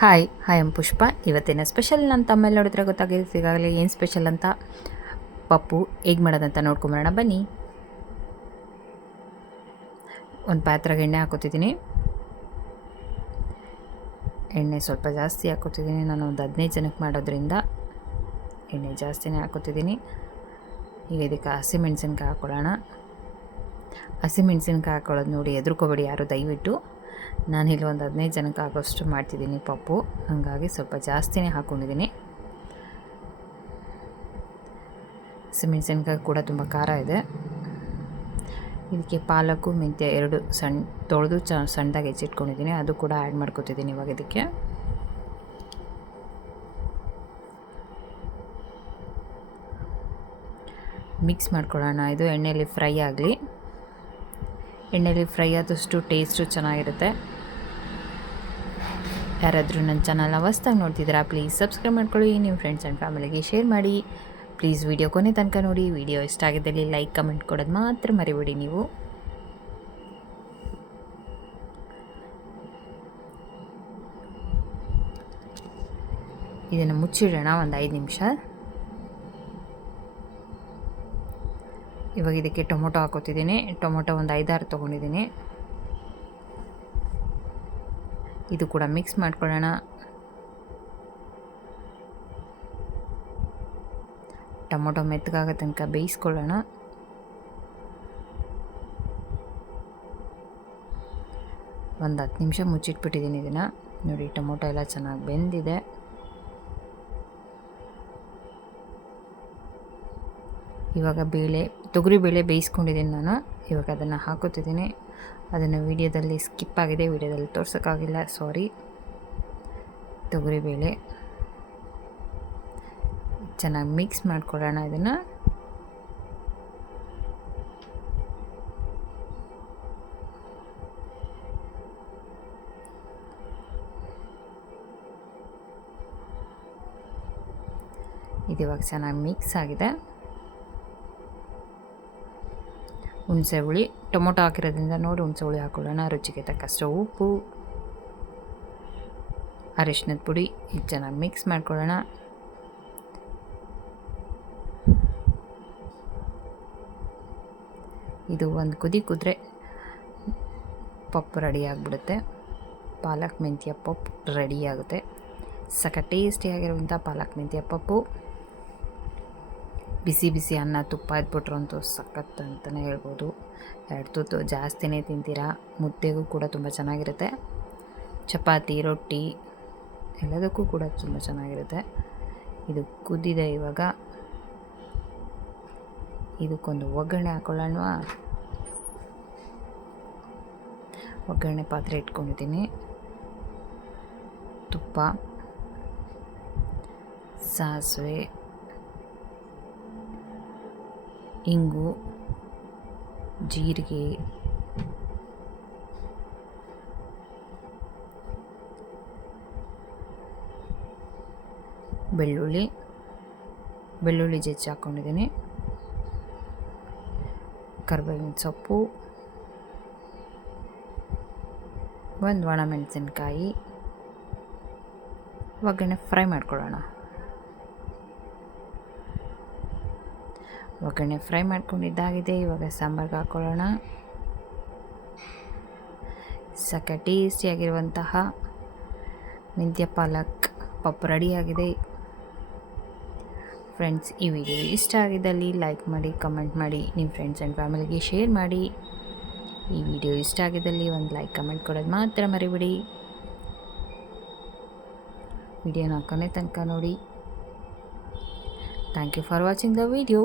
Hi hi M ಪುಷ್ಪ ಇವತ್ತಿನ special ನನ್ನ ತಮ್ಮಲ್ಲಿ ನೋಡಿದ್ರೆ ಗೊತ್ತಾಗಿರುತ್ತೆ ಈಗಾಗಲೇ ಏನು ಸ್ಪೆಷಲ್ ಅಂತ ಪಪ್ಪು ಹೇಗೆ ಮಾಡೋದಂತ ನೋಡ್ಕೊಂಬರೋಣ, ಬನ್ನಿ. ಒಂದು ಪಾತ್ರೆಗೆ ಎಣ್ಣೆ ಹಾಕೋತಿದ್ದೀನಿ. ಎಣ್ಣೆ ಸ್ವಲ್ಪ ಜಾಸ್ತಿ ಹಾಕೋತಿದ್ದೀನಿ, ನಾನು ಒಂದು ಹದಿನೈದು ಜನಕ್ಕೆ ಮಾಡೋದ್ರಿಂದ ಎಣ್ಣೆ ಜಾಸ್ತಿನೇ ಹಾಕೋತಿದ್ದೀನಿ. ಈಗ ಇದಕ್ಕೆ ಹಸಿಮೆಣ್ಸಿನ್ಕಾಯಿ ಹಾಕೊಳ್ಳೋಣ. ಹಸಿಮೆಣ್ಸಿನ್ಕಾಯಿ ಹಾಕೊಳ್ಳೋದು ನೋಡಿ ಎದುರ್ಕೋಬೇಡಿ ಯಾರು, ದಯವಿಟ್ಟು. ನಾನಿಲ್ಲಿ ಒಂದು ಹದಿನೈದು ಜನಕ್ಕೆ ಆಗೋಷ್ಟು ಮಾಡ್ತಿದ್ದೀನಿ ಪಪ್ಪು. ಹಾಗಾಗಿ ಸ್ವಲ್ಪ ಜಾಸ್ತಿನೇ ಹಾಕ್ಕೊಂಡಿದ್ದೀನಿ ಸಿಮೆಣಸಿನಕಾಯಿ ಕೂಡ ತುಂಬ ಖಾರ ಇದೆ. ಇದಕ್ಕೆ ಪಾಲಕು, ಮೆಂತ್ಯ ಎರಡು ಸಣ್ಣ ತೊಳೆದು ಚ, ಸಣ್ಣದಾಗಿ ಹೆಚ್ಚಿಟ್ಕೊಂಡಿದ್ದೀನಿ. ಅದು ಕೂಡ ಆ್ಯಡ್ ಮಾಡ್ಕೊತಿದ್ದೀನಿ ಇವಾಗ ಇದಕ್ಕೆ. ಮಿಕ್ಸ್ ಮಾಡ್ಕೊಳ್ಳೋಣ. ಇದು ಎಣ್ಣೆಯಲ್ಲಿ ಫ್ರೈ ಆಗಲಿ. ಎಣ್ಣೆಯಲ್ಲಿ ಫ್ರೈ ಆದಷ್ಟು ಟೇಸ್ಟು ಚೆನ್ನಾಗಿರುತ್ತೆ. ಯಾರಾದರೂ ನನ್ನ ಚಾನಲ್ನ ಹೊಸ್ದಾಗಿ ನೋಡ್ತಿದ್ದೀರಾ, ಪ್ಲೀಸ್ ಸಬ್ಸ್ಕ್ರೈಬ್ ಮಾಡ್ಕೊಳ್ಳಿ. ನಿಮ್ಮ ಫ್ರೆಂಡ್ಸ್ ಆ್ಯಂಡ್ ಫ್ಯಾಮಿಲಿಗೆ ಶೇರ್ ಮಾಡಿ. ಪ್ಲೀಸ್ ವಿಡಿಯೋ ಕೊನೆ ತನಕ ನೋಡಿ. ವಿಡಿಯೋ ಇಷ್ಟ ಆಗಿದ್ದಲ್ಲಿ ಲೈಕ್, ಕಮೆಂಟ್ ಕೊಡೋದು ಮಾತ್ರ ಮರಿಬೇಡಿ ನೀವು. ಇದನ್ನು ಮುಚ್ಚಿಡೋಣ, ಒಂದು ಐದು ನಿಮಿಷ. ಇವಾಗ ಇದಕ್ಕೆ ಟೊಮೊಟೊ ಹಾಕೋತಿದ್ದೀನಿ. ಟೊಮೊಟೊ ಒಂದು ಐದಾರು ತೊಗೊಂಡಿದ್ದೀನಿ. ಇದು ಕೂಡ ಮಿಕ್ಸ್ ಮಾಡ್ಕೊಳ್ಳೋಣ. ಟೊಮೊಟೊ ಮೆತ್ತಗಾಗೋ ತನಕ ಬೇಯಿಸ್ಕೊಳ್ಳೋಣ. ಒಂದು ಹತ್ತು ನಿಮಿಷ ಮುಚ್ಚಿಟ್ಬಿಟ್ಟಿದ್ದೀನಿ ಇದನ್ನು. ನೋಡಿ ಟೊಮೊಟೊ ಎಲ್ಲ ಚೆನ್ನಾಗಿ ಬೆಂದಿದೆ. ಇವಾಗ ಬೇಳೆ, ತೊಗರಿ ಬೇಳೆ ಬೇಯಿಸ್ಕೊಂಡಿದ್ದೀನಿ ನಾನು. ಇವಾಗ ಅದನ್ನು ಹಾಕುತ್ತಿದ್ದೀನಿ. ಅದನ್ನು ವೀಡಿಯೋದಲ್ಲಿ ಸ್ಕಿಪ್ ಆಗಿದೆ, ವೀಡಿಯೋದಲ್ಲಿ ತೋರ್ಸೋಕ್ಕಾಗಿಲ್ಲ, ಸಾರಿ. ತೊಗರಿಬೇಳೆ ಚೆನ್ನಾಗಿ ಮಿಕ್ಸ್ ಮಾಡ್ಕೊಳ್ಳೋಣ ಇದು ಇವಾಗ ಚೆನ್ನಾಗಿ ಮಿಕ್ಸ್ ಆಗಿದೆ. ಹುಣಸೆ ಹುಳಿ, ಟೊಮೊಟೊ ಹಾಕಿರೋದ್ರಿಂದ ನೋಡಿ ಹುಣಸೆ ಹುಳಿ ಹಾಕೊಳ್ಳೋಣ, ರುಚಿಗೆ ತಕ್ಕಷ್ಟು ಉಪ್ಪು, ಅರಿಶಿನದ ಪುಡಿ, ಇದು ಚೆನ್ನಾಗಿ ಮಿಕ್ಸ್ ಮಾಡ್ಕೊಳ್ಳೋಣ. ಇದು ಒಂದು ಕುದಿ ಕುದ್ರೆ ಪಪ್ಪು ರೆಡಿ ಆಗಿಬಿಡುತ್ತೆ. ಪಾಲಕ್ ಮೆಂತ್ಯ ಪಪ್ಪು ರೆಡಿ ಆಗುತ್ತೆ. ಸಕ ಟೇಸ್ಟಿಯಾಗಿರುವಂಥ ಪಾಲಕ್ ಮೆಂತ್ಯ ಪಪ್ಪು. ಬಿಸಿ ಬಿಸಿ ಅನ್ನ, ತುಪ್ಪ ಇದ್ಬಿಟ್ರು ಅಂತೂ ಸಖತ್ ಅಂತಲೇ ಹೇಳ್ಬೋದು. ಎರಡು ತುತ್ತು ಜಾಸ್ತಿನೇ ತಿಂತೀರಾ? ಮುದ್ದೆಗೂ ಕೂಡ ತುಂಬ ಚೆನ್ನಾಗಿರುತ್ತೆ. ಚಪಾತಿ, ರೊಟ್ಟಿ, ಎಲ್ಲದಕ್ಕೂ ಕೂಡ ತುಂಬ ಚೆನ್ನಾಗಿರುತ್ತೆ. ಇದು ಕುದ್ದಿದೆ ಇವಾಗ. ಇದಕ್ಕೊಂದು ಒಗ್ಗರಣೆ ಹಾಕೊಳ್ಳೋಣವಾ? ಒಗ್ಗರಣೆ ಪಾತ್ರೆ ಇಟ್ಕೊಂಡಿದ್ದೀನಿ. ತುಪ್ಪ, ಸಾಸಿವೆ ಇಂಗು ಜೀರಿಗೆ ಬೆಳ್ಳುಳ್ಳಿ ಬೆಳ್ಳುಳ್ಳಿ ಜಜ್ಜಿ ಹಾಕ್ಕೊಂಡಿದ್ದೀನಿ ಕರ್ಬೇವಿನ ಸೊಪ್ಪು ಒಂದು ಒಣಮೆಣಸಿನ್ಕಾಯಿ ಒಗ್ಗರಣೆ ಫ್ರೈ ಮಾಡ್ಕೊಳ್ಳೋಣ. ಒಗ್ಗರಣೆ ಫ್ರೈ ಮಾಡ್ಕೊಂಡಿದ್ದಾಗಿದೆ. ಇವಾಗ ಸಾಂಬಾರ್ಗೆ ಹಾಕ್ಕೊಳ್ಳೋಣ ಸಕ ಟೇಸ್ಟಿಯಾಗಿರುವಂತಹ ಮೆಂತ್ಯ ಪಾಲಕ್ ಪಪ್ಪು ರೆಡಿಯಾಗಿದೆ. ಫ್ರೆಂಡ್ಸ್, ಈ ವಿಡಿಯೋ ಇಷ್ಟ ಆಗಿದ್ದಲ್ಲಿ ಲೈಕ್ ಮಾಡಿ, ಕಮೆಂಟ್ ಮಾಡಿ, ನಿಮ್ಮ ಫ್ರೆಂಡ್ಸ್ ಆ್ಯಂಡ್ ಫ್ಯಾಮಿಲಿಗೆ ಶೇರ್ ಮಾಡಿ. ಈ ವಿಡಿಯೋ ಇಷ್ಟ ಆಗಿದ್ದಲ್ಲಿ ಒಂದು ಲೈಕ್, ಕಮೆಂಟ್ ಕೊಡೋದು ಮಾತ್ರ ಮರಿಬಿಡಿ. ವಿಡಿಯೋನ ಕೊನೆ ತನಕ ನೋಡಿ. Thank you for watching the video.